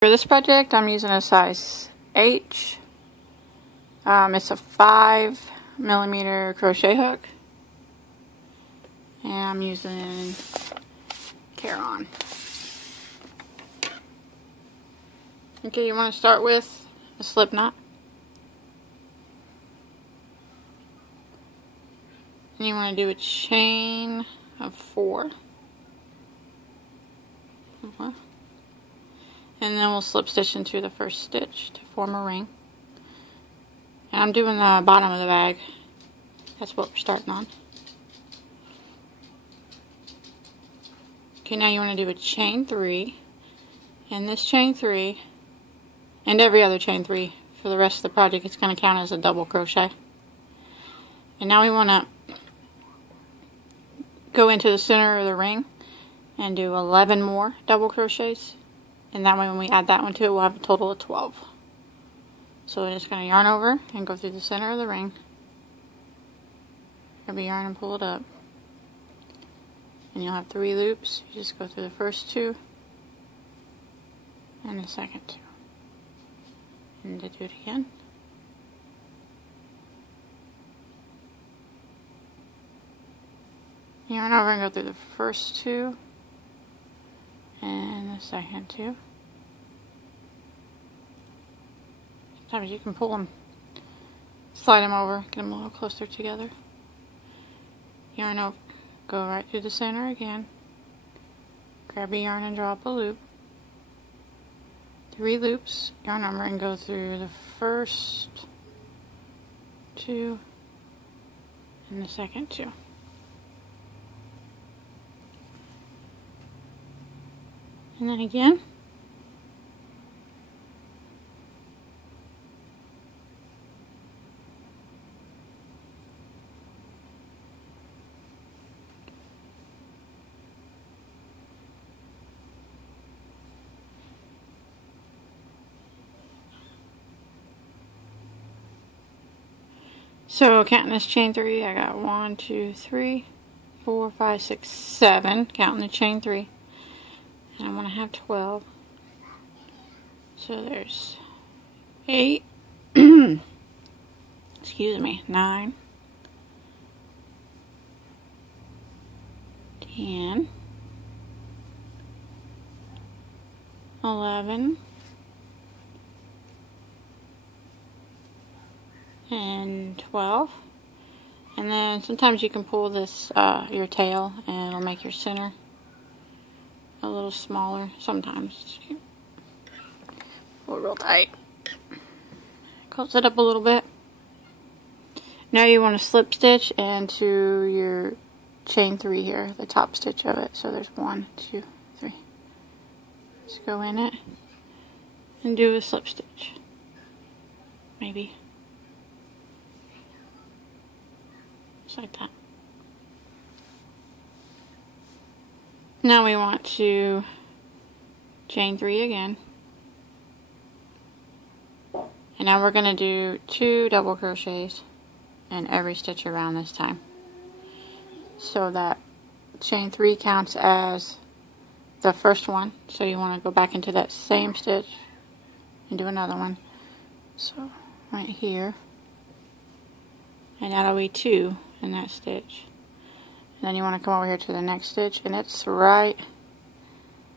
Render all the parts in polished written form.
For this project, I'm using a size H. It's a 5mm crochet hook, and I'm using Caron. Okay, you want to start with a slip knot, and you want to do a chain of 4. And then we'll slip stitch into the first stitch to form a ring. And I'm doing the bottom of the bag. That's what we're starting on. Okay, now you want to do a chain 3. And this chain 3, and every other chain 3 for the rest of the project, it's going to count as a double crochet. And now we want to go into the center of the ring and do 11 more double crochets. And that way when we add that one to it, we'll have a total of 12. So we're just going to yarn over and go through the center of the ring. Grab a yarn and pull it up. And you'll have 3 loops. You just go through the first 2 and the second 2. And to do it again. Yarn over and go through the first 2 and the second 2. Sometimes you can pull them, slide them over, get them a little closer together. Yarn over, go right through the center again. Grab a yarn and draw up a loop. 3 loops, yarn over and go through the first 2 and the second 2. And then again. So counting this chain 3, I got 1, 2, 3, 4, 5, 6, 7, counting the chain 3. And I want to have 12. So there's 8, excuse me, 9, 10, 11, and 12. And then sometimes you can pull this, your tail, and it'll make your center a little smaller. Sometimes pull it real tight, close it up a little bit. Now you want to slip stitch into your chain 3 here, the top stitch of it. So there's 1, 2, 3. Just go in it and do a slip stitch, maybe just like that. Now we want to chain 3 again, and now we're going to do 2 double crochets in every stitch around this time, so that chain 3 counts as the first one. So you want to go back into that same stitch and do another one. So right here, and that'll be 2 in that stitch. And then you want to come over here to the next stitch, and it's right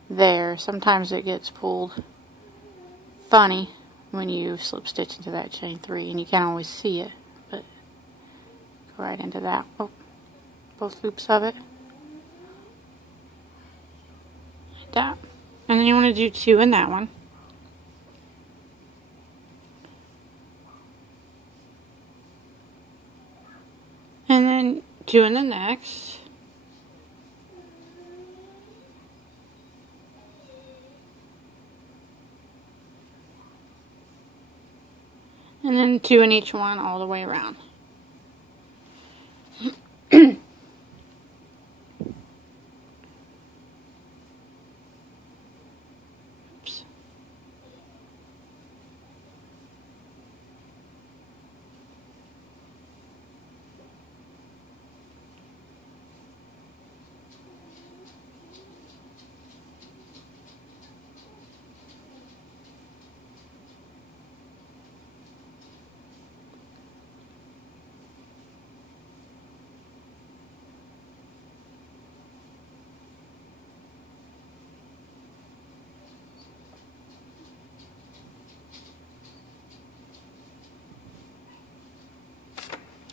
there. Sometimes it gets pulled funny when you slip stitch into that chain 3, and you can't always see it, but go right into that. Oh, both loops of it. Like that. And then you want to do 2 in that one. And then 2 in the next. And then 2 in each one all the way around. Oops.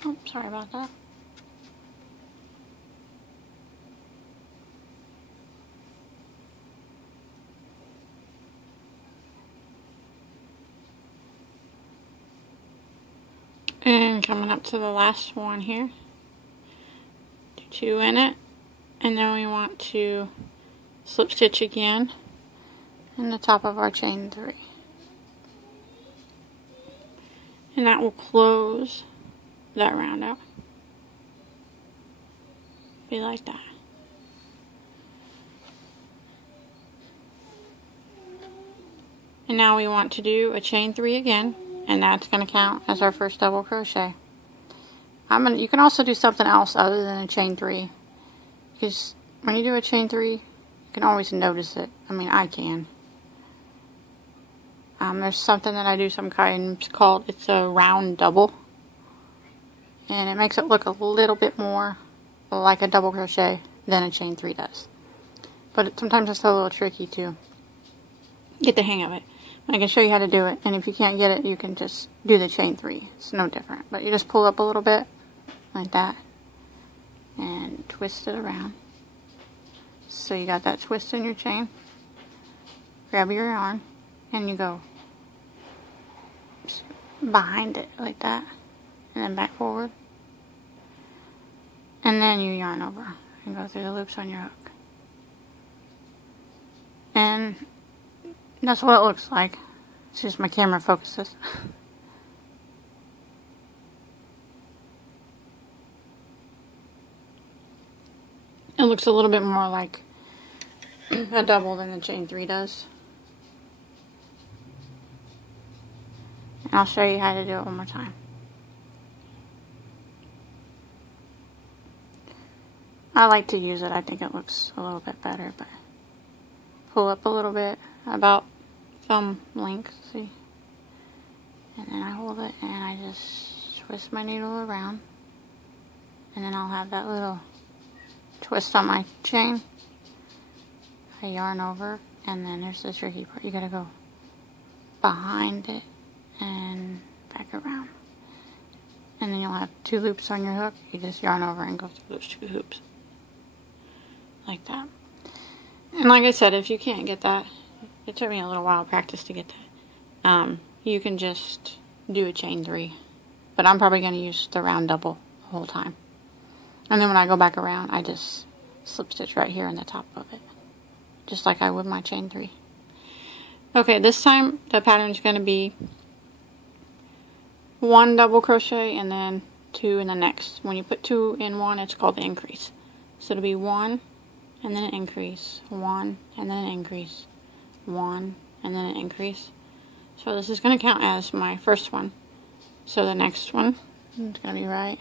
Oh, sorry about that. And coming up to the last one here, do 2 in it, and then we want to slip stitch again in the top of our chain 3. And that will close that round out. Be like that. And now we want to do a chain 3 again, and that's going to count as our first double crochet. You can also do something else other than a chain 3, because when you do a chain 3, you can always notice it. I mean, I can. There's something that I do sometimes called, it's a round double, and it makes it look a little bit more like a double crochet than a chain 3 does. But sometimes it's a little tricky to get the hang of it. I can show you how to do it, and if you can't get it, you can just do the chain 3. It's no different. But you just pull up a little bit, like that, and twist it around. So you got that twist in your chain. Grab your yarn, and you go behind it, like that, and then back forward. And then you yarn over, and go through the loops on your hook. And that's what it looks like. It's just my camera focuses. It looks a little bit more like a double than the chain 3 does. And I'll show you how to do it one more time. I like to use it. I think it looks a little bit better, but pull up a little bit, about thumb length, see? And then I hold it and I just twist my needle around, and then I'll have that little twist on my chain. I yarn over, and then there's the tricky part. You gotta go behind it and back around. And then you'll have 2 loops on your hook. You just yarn over and go through those 2 hoops. Like that. And like I said, if you can't get that, it took me a little while of practice to get that. You can just do a chain 3. But I'm probably going to use the round double the whole time. And then when I go back around, I just slip stitch right here in the top of it. Just like I would my chain 3. Okay, this time the pattern is going to be 1 double crochet and then 2 in the next. When you put 2 in one, it's called the increase. So it'll be 1 and then an increase, 1 and then an increase, 1 and then an increase. So this is going to count as my first one. So the next one is going to be right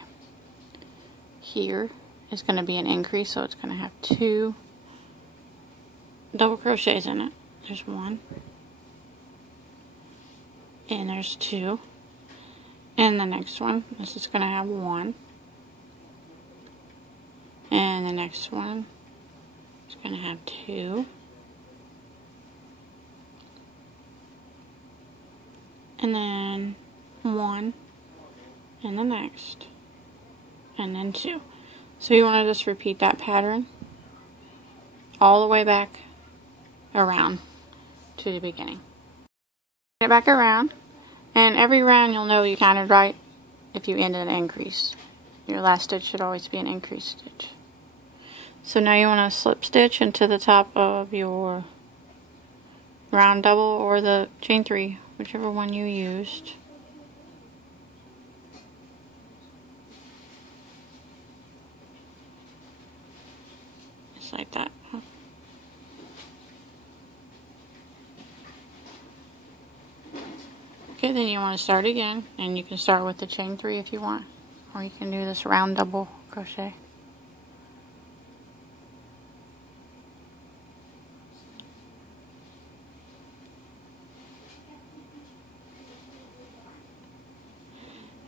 here. It's going to be an increase, so it's going to have 2 double crochets in it. There's 1 and there's 2. And the next one, this is going to have 1. And the next one is going to have 2. And then 1. And the next. And then 2. So you want to just repeat that pattern all the way back around to the beginning. Get it back around. And every round you'll know you counted right if you ended an increase. Your last stitch should always be an increase stitch. So now you want to slip stitch into the top of your round double or the chain 3, whichever one you used. Just like that. Okay, then you want to start again, and you can start with the chain 3 if you want, or you can do this round double crochet.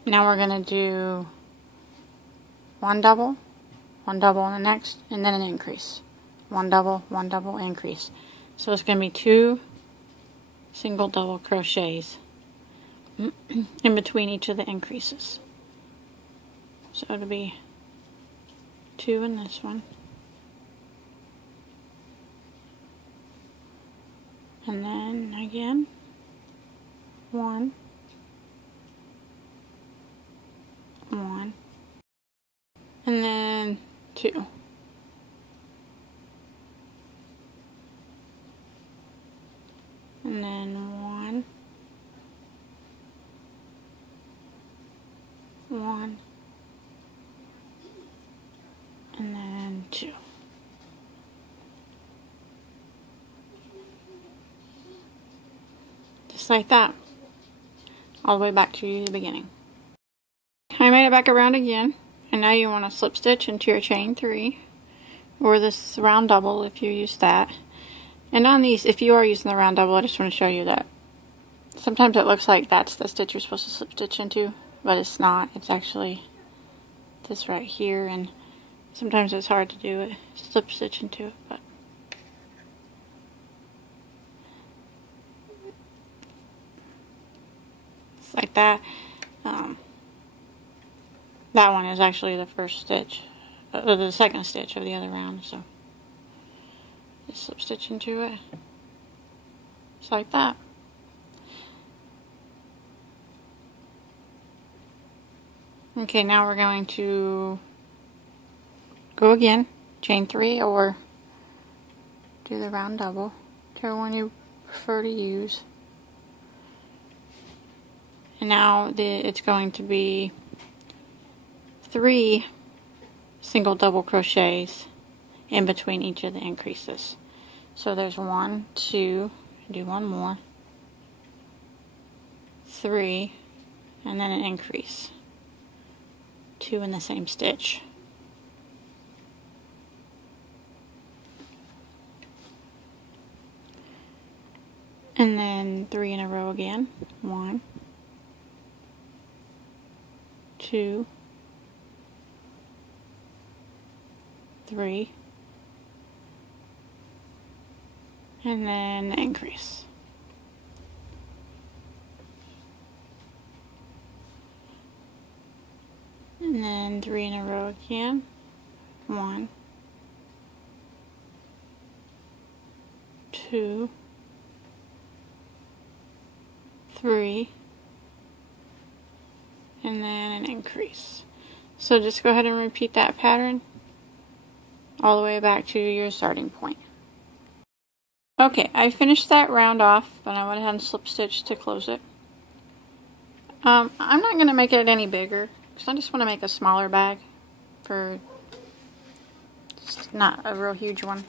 Now we're going to do 1 double in the next, and then an increase. 1 double, increase. So it's going to be 2 single double crochets in between each of the increases. So it'll be 2 in this one. And then again, 1, 1, and then 2. And then 1, 1, and then 2. Just like that, all the way back to the beginning. I made it back around again, and now you want to slip stitch into your chain 3, or this round double if you use that. And on these, if you are using the round double, I just want to show you that sometimes it looks like that's the stitch you're supposed to slip stitch into, but it's not. It's actually this right here, and sometimes it's hard to do it, slip stitch into it, but it's like that. That one is actually the first stitch, the second stitch of the other round, so just slip stitch into it, just like that. Okay, now we're going to go again, chain 3, or do the round double, whichever one you prefer to use. And now it's going to be 3 single double crochets in between each of the increases. So there's 1, 2, do one more, 3, and then an increase, 2 in the same stitch. And then 3 in a row again, 1, 2, 3, and then increase. And then 3 in a row again, 1, 2, 3, and then an increase. So just go ahead and repeat that pattern all the way back to your starting point. Okay, I finished that round off, and I went ahead and slip stitched to close it. I'm not going to make it any bigger, because I just want to make a smaller bag for not a real huge one.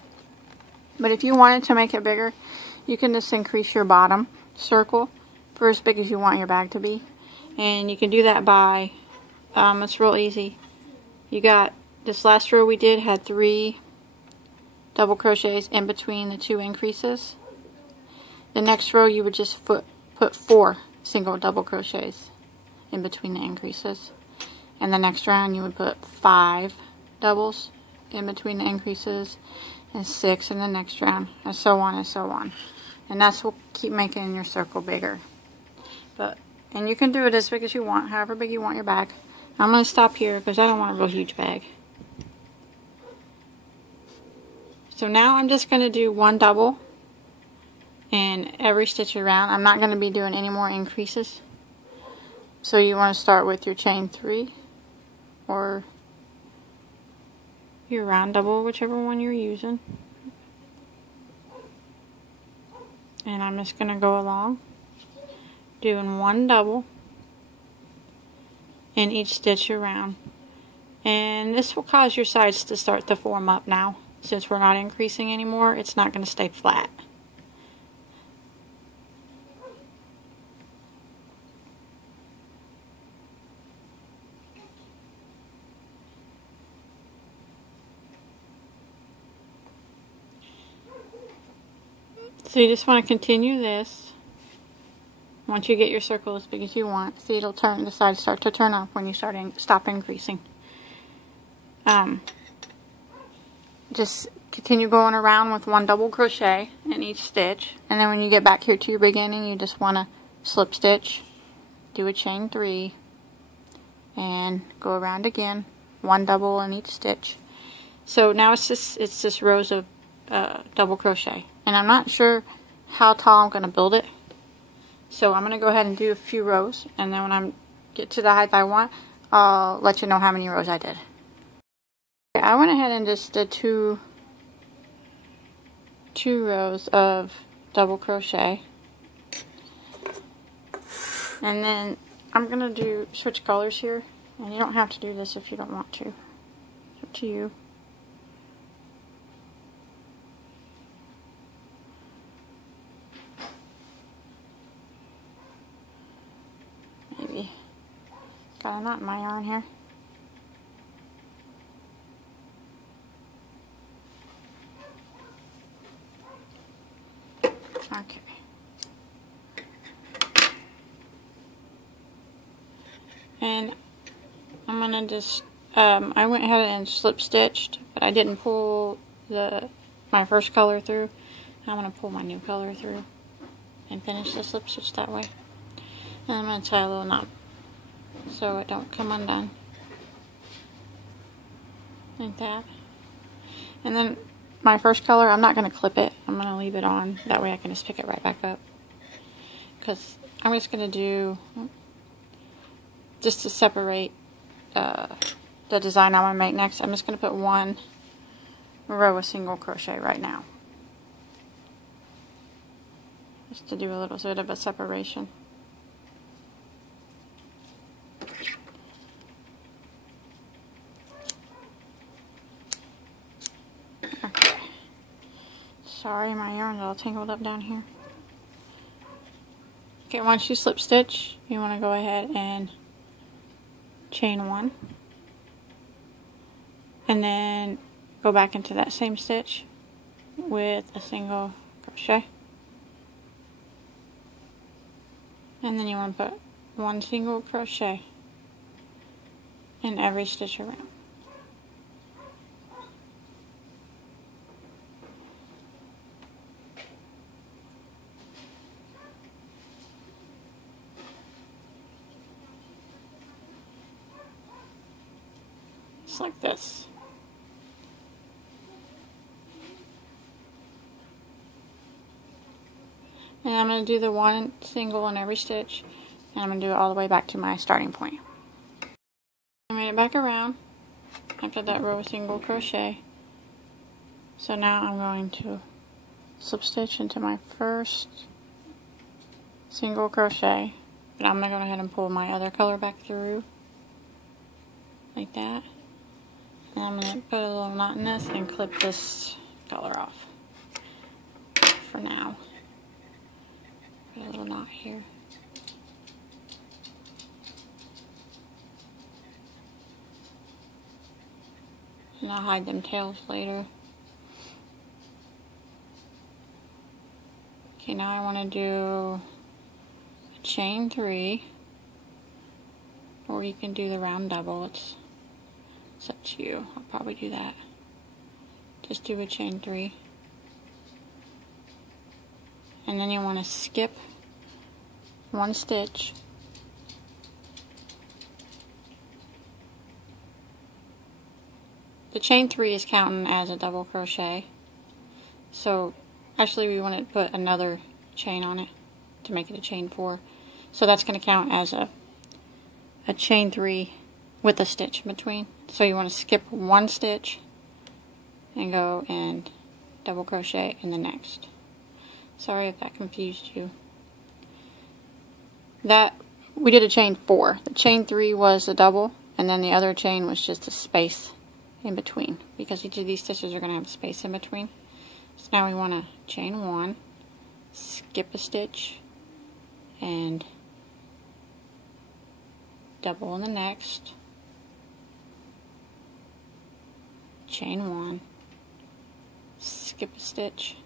But if you wanted to make it bigger, you can just increase your bottom circle for as big as you want your bag to be. And you can do that by, it's real easy. You got, this last row we did had 3 double crochets in between the 2 increases. The next row you would just put 4 single double crochets in between the increases. And the next round you would put 5 doubles in between the increases, and 6 in the next round, and so on and so on. And that's what will keep making your circle bigger. And you can do it as big as you want, however big you want your bag. I'm going to stop here because I don't want a real huge bag. So now I'm just going to do 1 double in every stitch around. I'm not going to be doing any more increases. So you want to start with your chain 3 or your round double, whichever one you're using. And I'm just going to go along doing 1 double in each stitch around. And this will cause your sides to start to form up now. Since we're not increasing anymore, it's not going to stay flat. So you just want to continue this. Once you get your circle as big as you want, see it'll turn, the sides start to turn up when you stop increasing. Just continue going around with 1 double crochet in each stitch, and then when you get back here to your beginning, you just want to slip stitch, do a chain 3, and go around again, 1 double in each stitch. So now it's just rows of double crochet, and I'm not sure how tall I'm going to build it, so I'm going to go ahead and do a few rows, and then when I get to the height I want, I'll let you know how many rows I did. Okay, I went ahead and just did two rows of double crochet, and then I'm going to switch colors here, and you don't have to do this if you don't want to. It's up to you. Maybe got a knot in my yarn here. Okay. And I'm gonna just I went ahead and slip stitched, but I didn't pull my first color through. I'm gonna pull my new color through and finish the slip stitch that way. And I'm going to tie a little knot so it don't come undone. Like that. And then my first color, I'm not going to clip it. I'm going to leave it on. That way I can just pick it right back up. Because I'm just going to do, just to separate the design I'm going to make next, I'm just going to put 1 row of single crochet right now. Just to do a little bit of a separation. Okay. Sorry, my yarn's all tangled up down here. Okay, once you slip stitch, you want to go ahead and chain 1. And then go back into that same stitch with a single crochet. And then you want to put 1 single crochet in every stitch around. Just like this. And I'm going to do the 1 single in every stitch, and I'm going to do it all the way back to my starting point. I made it back around after that row of single crochet. So now I'm going to slip stitch into my first single crochet, but I'm going to go ahead and pull my other color back through like that. And I'm going to put a little knot in this and clip this color off for now. Put a little knot here. And I'll hide them tails later. Okay, now I want to do a chain 3, or you can do the round double. It's up to you. I'll probably do that. Just do a chain 3. And then you want to skip 1 stitch. The chain 3 is counting as a double crochet. So actually we want to put another chain on it to make it a chain 4. So that's going to count as a chain 3 with a stitch in between. So you want to skip 1 stitch and go and double crochet in the next. Sorry if that confused you. That we did a chain 4. The chain 3 was a double, and then the other chain was just a space in between, because each of these stitches are going to have a space in between. So now we want to chain 1, skip a stitch, and double in the next, chain 1, skip a stitch,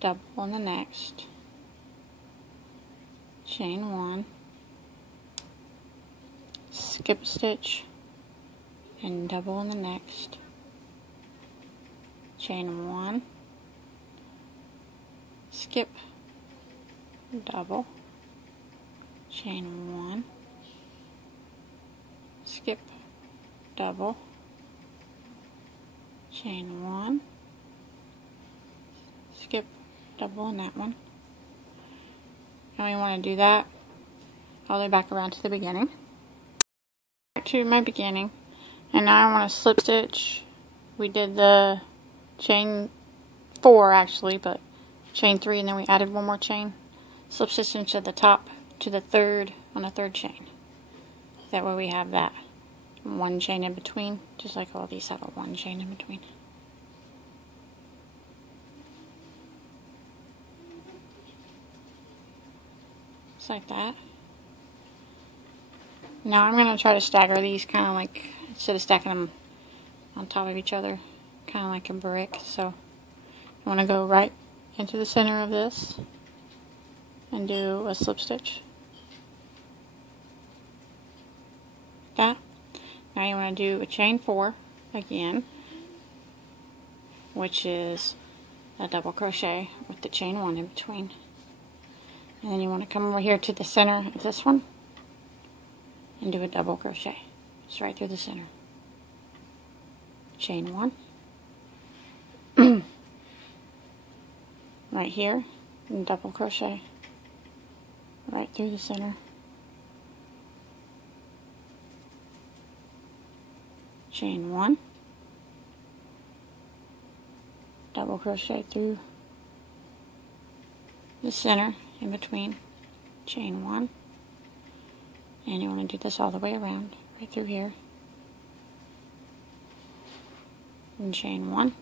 double in the next, chain 1, skip a stitch, and double in the next, chain 1, skip, double, chain 1, skip, double, chain 1, skip, double in that one. And we want to do that all the way back around to the beginning. Back to my beginning. And now I want to slip stitch. We did the chain 4 actually, but chain 3, and then we added one more chain. Slip stitch into the top to the third on the third chain. That way we have that one chain in between, just like all these have a one chain in between. Just like that. Now I'm going to try to stagger these kind of like, instead of stacking them on top of each other, kind of like a brick. So I want to go right into the center of this and do a slip stitch. That. Now you want to do a chain 4 again, which is a double crochet with the chain 1 in between. And then you want to come over here to the center of this one and do a double crochet just right through the center. Chain 1 right here, and double crochet right through the center. Chain 1, double crochet through the center in between, chain 1, and you want to do this all the way around right through here, and chain 1,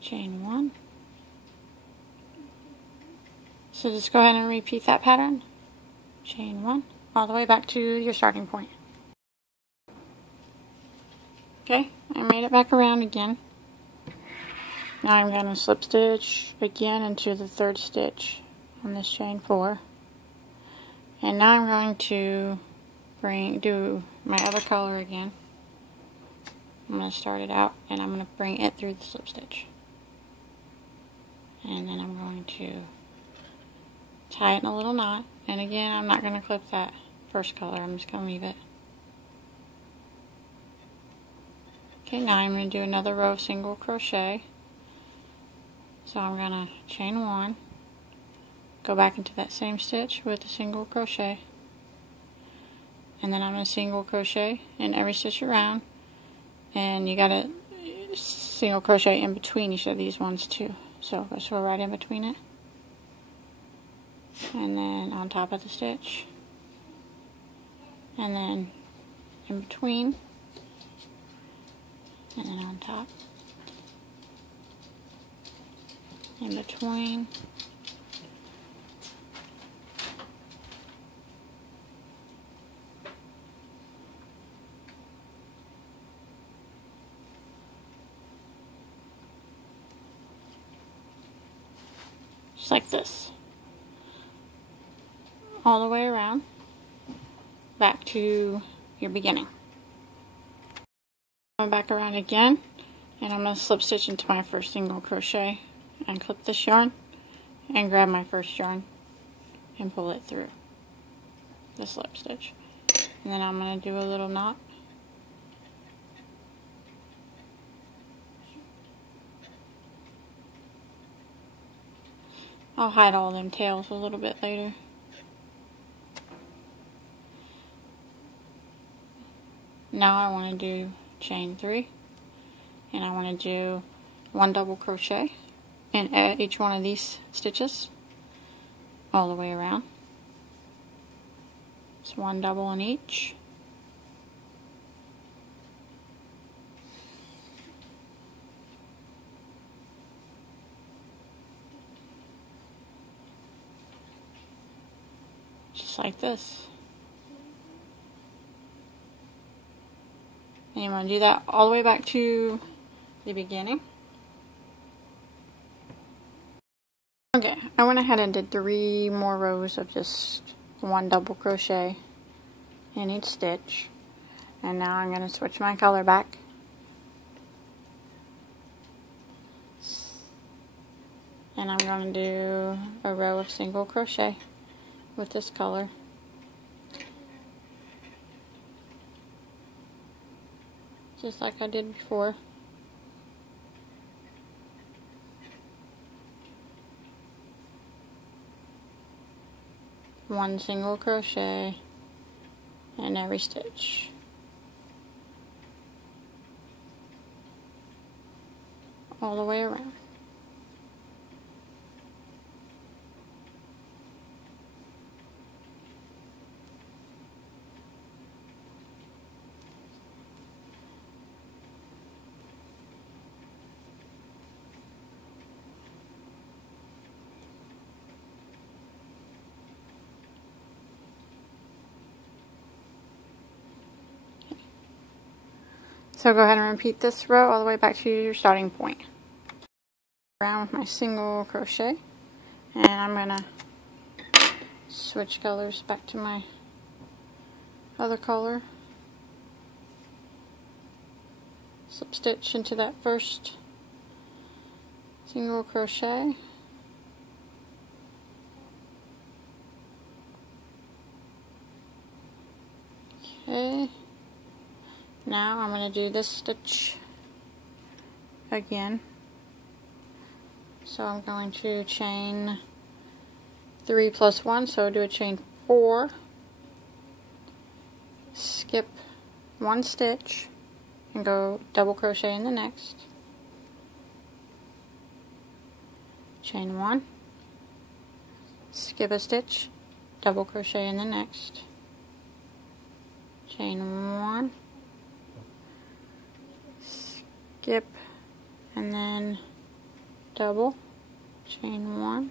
chain 1. So just go ahead and repeat that pattern, chain 1, all the way back to your starting point. Okay, I made it back around again. Now I'm going to slip stitch again into the third stitch on this chain 4. And now I'm going to do my other color again. I'm going to start it out and I'm going to bring it through the slip stitch. And then I'm going to tighten a little knot. And again, I'm not going to clip that first color, I'm just going to leave it. Okay, now I'm going to do another row of single crochet. So I'm going to chain 1, go back into that same stitch with a single crochet, and then I'm going to single crochet in every stitch around, and you got to single crochet in between each of these ones too. So let's go right in between it, and then on top of the stitch, and then in between, and then on top, in between, just like this, all the way around, back to your beginning. Going back around again, and I'm going to slip stitch into my first single crochet and clip this yarn and grab my first yarn and pull it through the slip stitch. And then I'm going to do a little knot. I'll hide all them tails a little bit later. Now I want to do chain 3, and I want to do 1 double crochet in each one of these stitches all the way around. It's 1 double in each. Just like this. And you want to do that all the way back to the beginning. Okay, I went ahead and did 3 more rows of just 1 double crochet in each stitch. And now I'm going to switch my color back. And I'm going to do a row of single crochet with this color. Just like I did before. One single crochet in every stitch. All the way around. So go ahead and repeat this row all the way back to your starting point. Around with my single crochet, and I'm gonna switch colors back to my other color. Slip stitch into that first single crochet. Okay. Now I'm going to do this stitch again. So I'm going to chain 3 plus 1, so do a chain 4, skip 1 stitch, and go double crochet in the next. Chain 1, skip a stitch, double crochet in the next. Chain 1, skip, and then double, chain 1,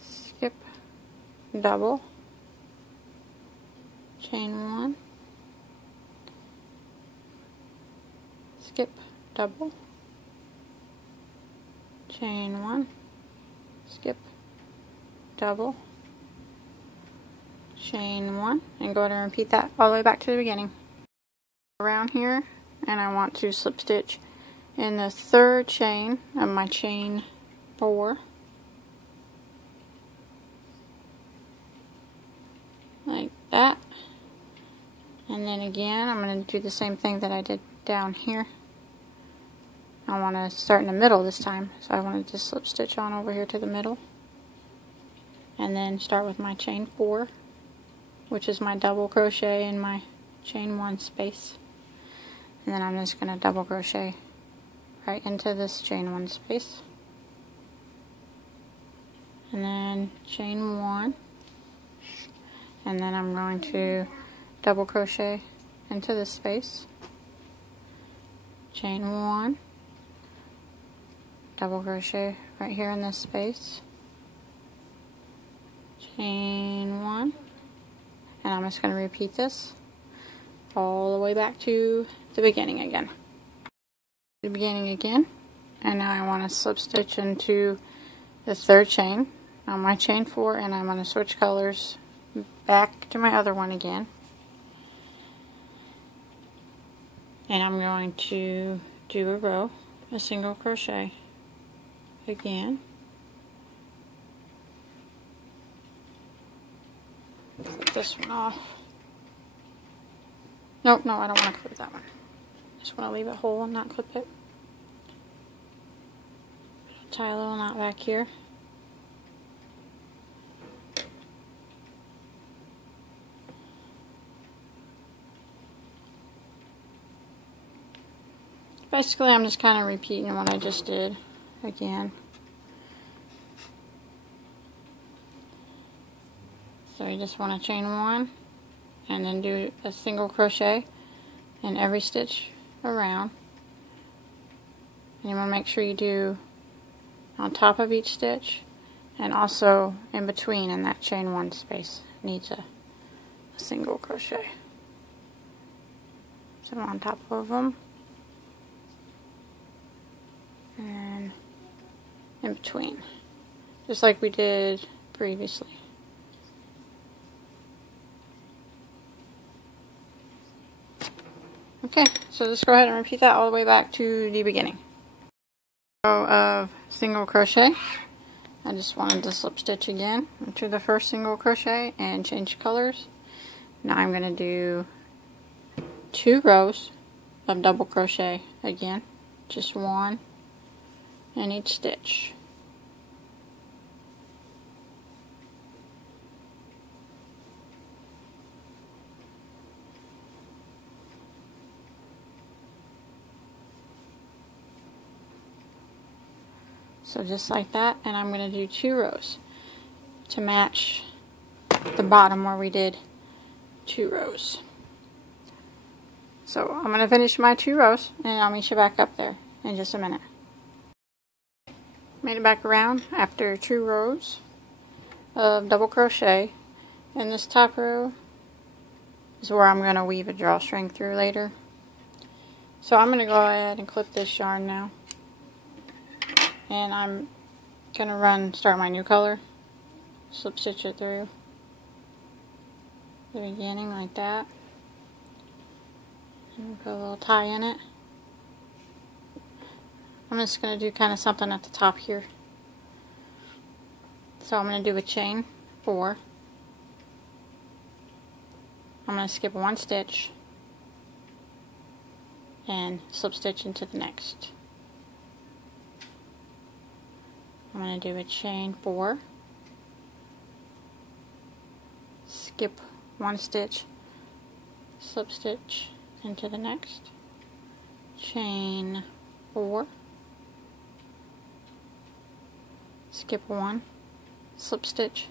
skip, double, chain 1, skip, double, chain 1, skip, double, chain 1, and go ahead and repeat that all the way back to the beginning. Around here, and I want to slip stitch in the third chain of my chain 4, like that, and then again I'm going to do the same thing that I did down here. I want to start in the middle this time, so I want to just slip stitch on over here to the middle, and then start with my chain 4, which is my double crochet in my chain 1 space. And then I'm just going to double crochet right into this chain 1 space. And then chain 1. And then I'm going to double crochet into this space. Chain 1. Double crochet right here in this space. Chain 1. And I'm just going to repeat this all the way back to the beginning again. The beginning again, and now I want to slip stitch into the third chain on my chain 4, and I'm going to switch colors back to my other one again, and I'm going to do a row, a single crochet again. Clip this one off. Nope, no, I don't want to clip that one. Just want to leave it whole and not clip it. Tie a little knot back here. Basically, I'm just kind of repeating what I just did again. So you just want to chain 1 and then do a single crochet in every stitch around. And you want to make sure you do on top of each stitch and also in between in that chain 1 space needs a single crochet. So on top of them and in between, just like we did previously. Okay, so just go ahead and repeat that all the way back to the beginning. Row of single crochet, I just wanted to slip stitch again into the first single crochet and change colors. Now I'm going to do 2 rows of double crochet again, just 1 in each stitch. So just like that, and I'm going to do 2 rows to match the bottom where we did 2 rows. So I'm going to finish my 2 rows and I'll meet you back up there in just a minute. Made it back around after 2 rows of double crochet, and this top row is where I'm going to weave a drawstring through later. So I'm going to go ahead and clip this yarn now. And I'm going to start my new color, slip stitch it through the beginning like that, and put a little tie in it. I'm just going to do kind of something at the top here. So I'm going to do a chain 4. I'm going to skip 1 stitch and slip stitch into the next. I'm going to do a chain 4, skip 1 stitch, slip stitch into the next, chain 4, skip 1, slip stitch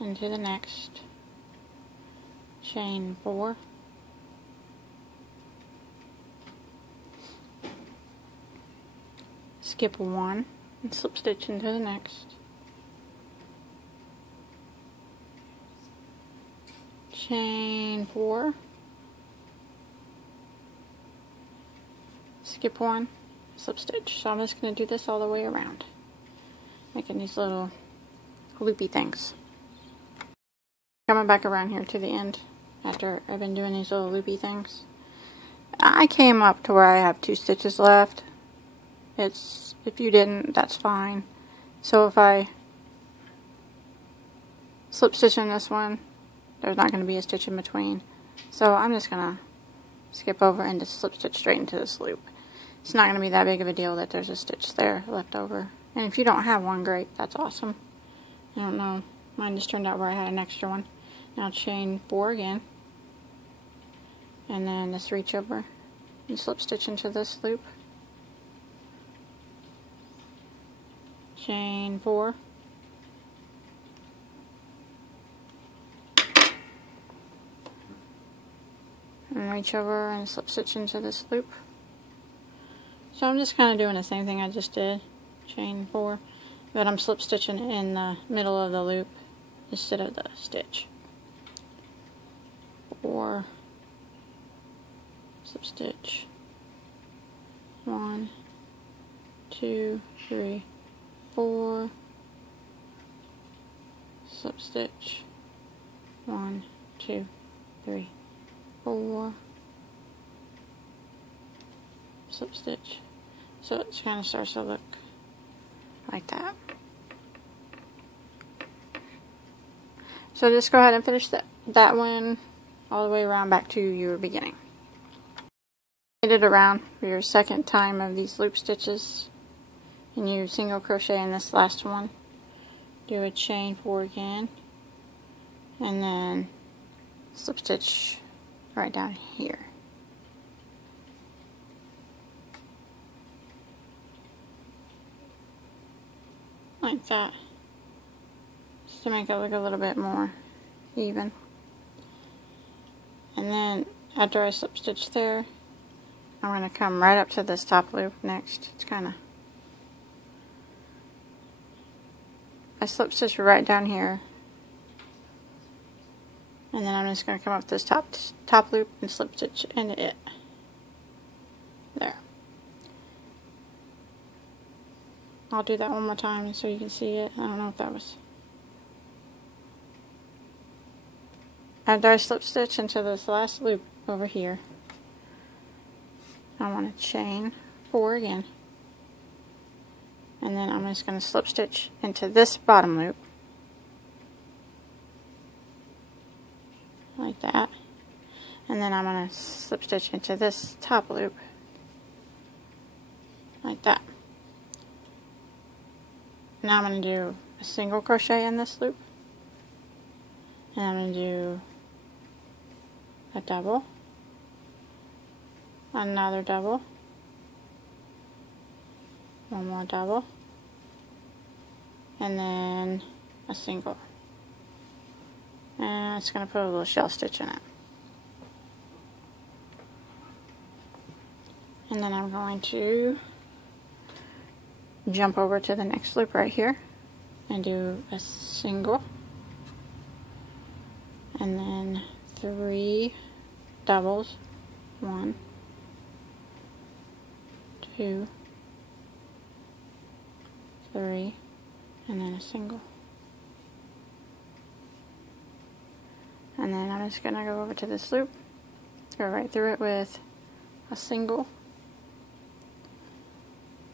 into the next, chain 4, skip 1, and slip stitch into the next, chain 4, skip 1, slip stitch. So I'm just going to do this all the way around, making these little loopy things. Coming back around here to the end after I've been doing these little loopy things. I came up to where I have 2 stitches left. If you didn't, that's fine. So if I slip stitch in this one, there's not going to be a stitch in between. So I'm just going to skip over and just slip stitch straight into this loop. It's not going to be that big of a deal that there's a stitch there left over. And if you don't have one, great, that's awesome. I don't know, mine just turned out where I had an extra one. Now chain 4 again, and then just reach over and slip stitch into this loop. Chain 4, and reach over and slip stitch into this loop. So I'm just kind of doing the same thing I just did, chain 4, but I'm slip stitching in the middle of the loop instead of the stitch. 4, slip stitch, 1, 2, 3, 4, slip stitch, 1, 2, 3, 4, slip stitch. So it kind of starts to look like that. So just go ahead and finish that one all the way around back to your beginning. Made it around for your second time of these loop stitches, and you single crochet in this last one. Do a chain 4 again, and then slip stitch right down here. Like that, just to make it look a little bit more even. And then after I slip stitch there, I'm going to come right up to this top loop next. It's kind of, I slip stitch right down here, and then I'm just going to come up this top loop and slip stitch into it. There. I'll do that one more time so you can see it. I don't know if that was. After I slip stitch into this last loop over here, I want to chain 4 again, And then I'm just going to slip stitch into this bottom loop. Like that. And then I'm going to slip stitch into this top loop. Like that. Now I'm going to do a single crochet in this loop. And I'm going to do a double. Another double. One more double. And then a single. And it's going to put a little shell stitch in it. And then I'm going to jump over to the next loop right here and do a single. And then 3 doubles. 1, 2, 3, and then a single. And then I'm just going to go over to this loop, go right through it with a single,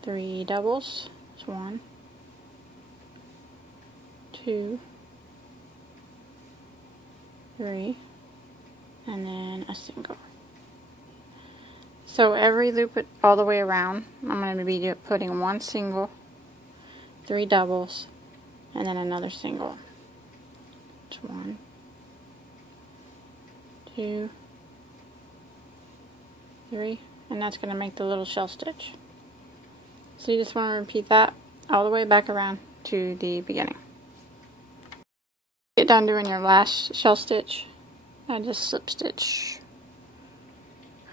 3 doubles, 1, 2, 3, and then a single. So every loop all the way around, I'm going to be putting 1 single, 3 doubles, and then another single. It's 1, 2, 3, and that's going to make the little shell stitch. So you just want to repeat that all the way back around to the beginning. Get done doing your last shell stitch, I just slip stitch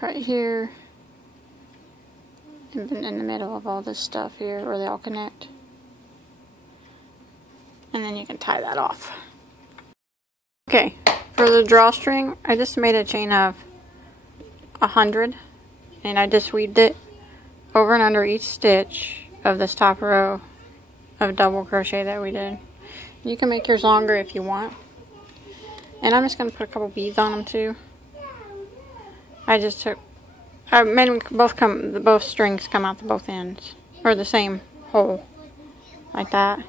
right here and then in the middle of all this stuff here where they all connect, and then you can tie that off. Okay, for the drawstring, I just made a chain of 100 and I just weaved it over and under each stitch of this top row of double crochet that we did. You can make yours longer if you want. And I'm just going to put a couple beads on them too. I made them both strings come out to both ends, or the same hole, like that.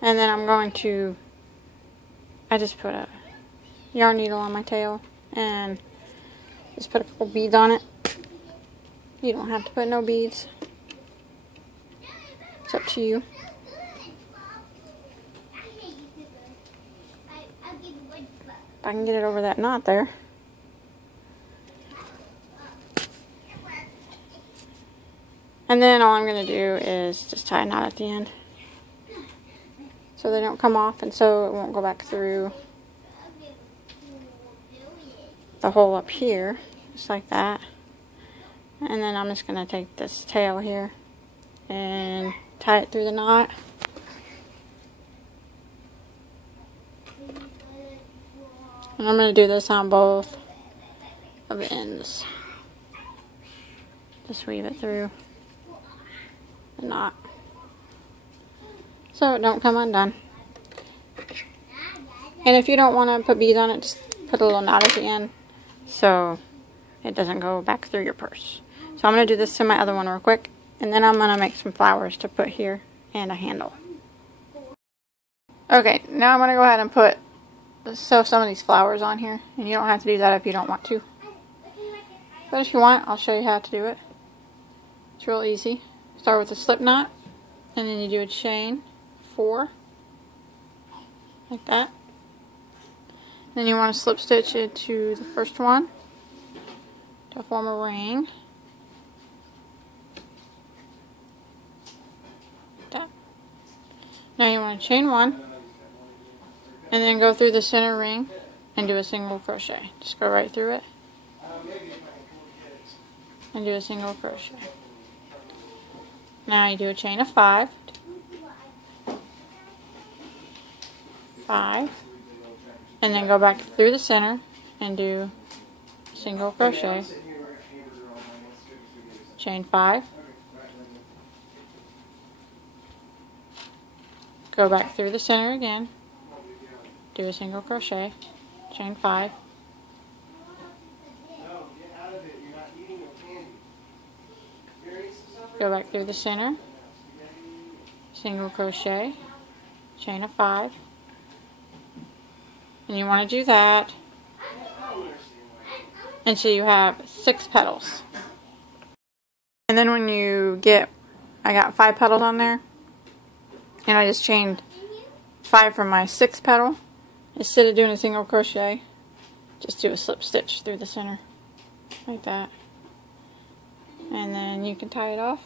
And then I'm going to, I just put a yarn needle on my tail and just put a couple beads on it. You don't have to put no beads. It's up to you. If I can get it over that knot there. And then all I'm going to do is just tie a knot at the end, so they don't come off and so it won't go back through the hole up here, just like that. And then I'm just going to take this tail here and tie it through the knot. And I'm going to do this on both of the ends. Just weave it through the knot so it don't come undone. And if you don't want to put beads on it, just put a little knot at the end so it doesn't go back through your purse. So I'm going to do this to my other one real quick, and then I'm going to make some flowers to put here and a handle. Okay, now I'm going to go ahead and sew some of these flowers on here, and you don't have to do that if you don't want to. But if you want, I'll show you how to do it. It's real easy. Start with a slip knot, and then you do a chain 4, like that. Then you want to slip stitch into the first one to form a ring. Like that. Now you want to chain 1, and then go through the center ring and do a single crochet. Just go right through it and do a single crochet. Now you do a chain of 5, 5, and then go back through the center and do a single crochet, chain 5, go back through the center again, do a single crochet, chain 5, go back through the center, single crochet, chain of 5, and you want to do that until you have 6 petals. And then when you get, I got 5 petals on there, and I just chained 5 from my 6th petal. Instead of doing a single crochet, just do a slip stitch through the center, like that. And then you can tie it off.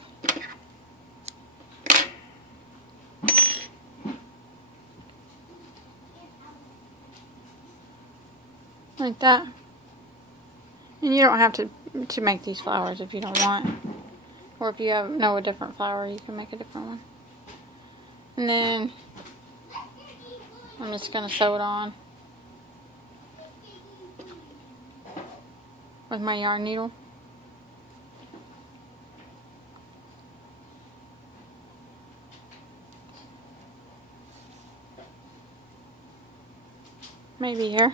Like that. And you don't have to make these flowers if you don't want. Or if you know a different flower, you can make a different one. And then I'm just going to sew it on with my yarn needle. Maybe here.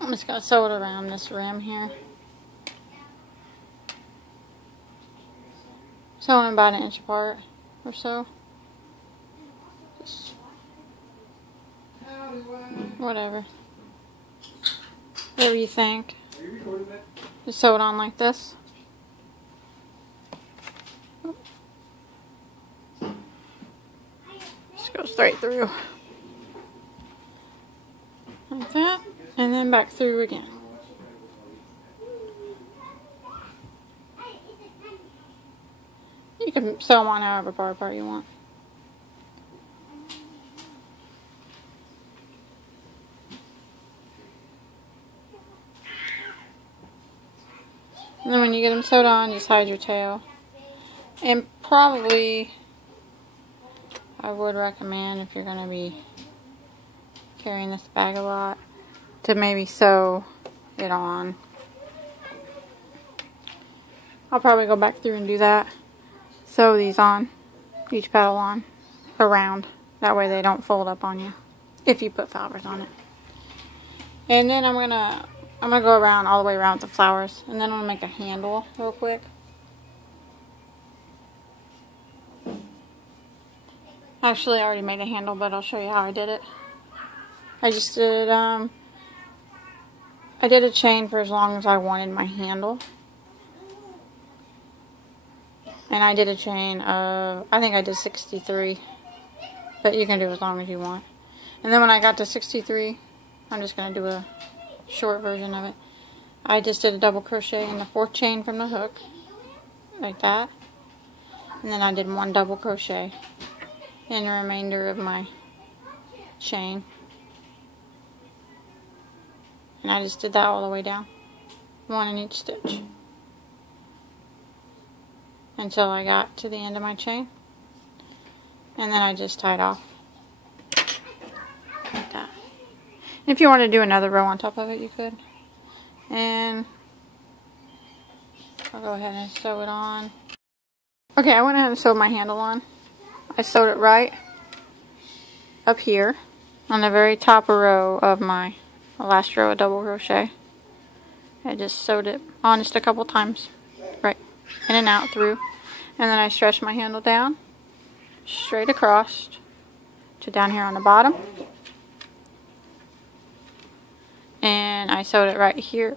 I'm just going to sew it around this rim here. Sewing about an inch apart or so. Just whatever. Whatever you think. Just sew it on like this. Just go straight through. Like that. And then back through again. You can sew them on however far apart you want. And then when you get them sewed on, just hide your tail. And probably, I would recommend, if you're going to be carrying this bag a lot, to maybe sew it on. I'll probably go back through and do that. Sew these on, each petal on, around. That way they don't fold up on you, if you put flowers on it. And then I'm gonna go around all the way around with the flowers, and then I'm gonna make a handle real quick. Actually, I already made a handle, but I'll show you how I did it. I just did I did a chain for as long as I wanted my handle. And I did a chain of, I think I did 63. But you can do as long as you want. And then when I got to 63, I'm just going to do a short version of it. I just did a double crochet in the 4th chain from the hook. Like that. And then I did 1 double crochet in the remainder of my chain. And I just did that all the way down. 1 in each stitch. Until I got to the end of my chain. And then I just tied off. Like that. And if you want to do another row on top of it, you could. And I'll go ahead and sew it on. Okay, I went ahead and sewed my handle on. I sewed it right up here on the very top row of my last row of double crochet. I just sewed it on just a couple times, right in and out through, and then I stretched my handle down straight across to down here on the bottom, and I sewed it right here.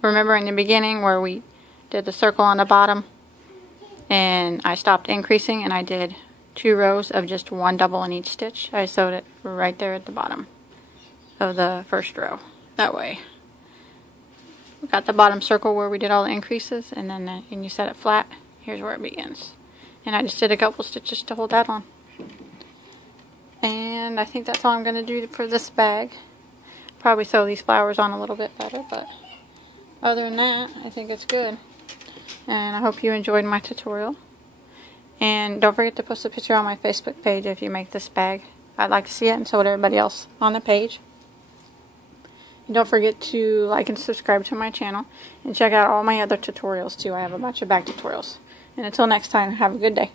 Remember in the beginning where we did the circle on the bottom, and I stopped increasing and I did 2 rows of just 1 double in each stitch? I sewed it right there at the bottom of the first row. That way we got the bottom circle where we did all the increases, and then and you set it flat, here's where it begins. And I just did a couple stitches to hold that on. And I think that's all I'm going to do for this bag. Probably sew these flowers on a little bit better, but other than that, I think it's good. And I hope you enjoyed my tutorial. And don't forget to post a picture on my Facebook page if you make this bag. I'd like to see it, and so would everybody else on the page. And don't forget to like and subscribe to my channel. And check out all my other tutorials too. I have a bunch of bag tutorials. And until next time, have a good day.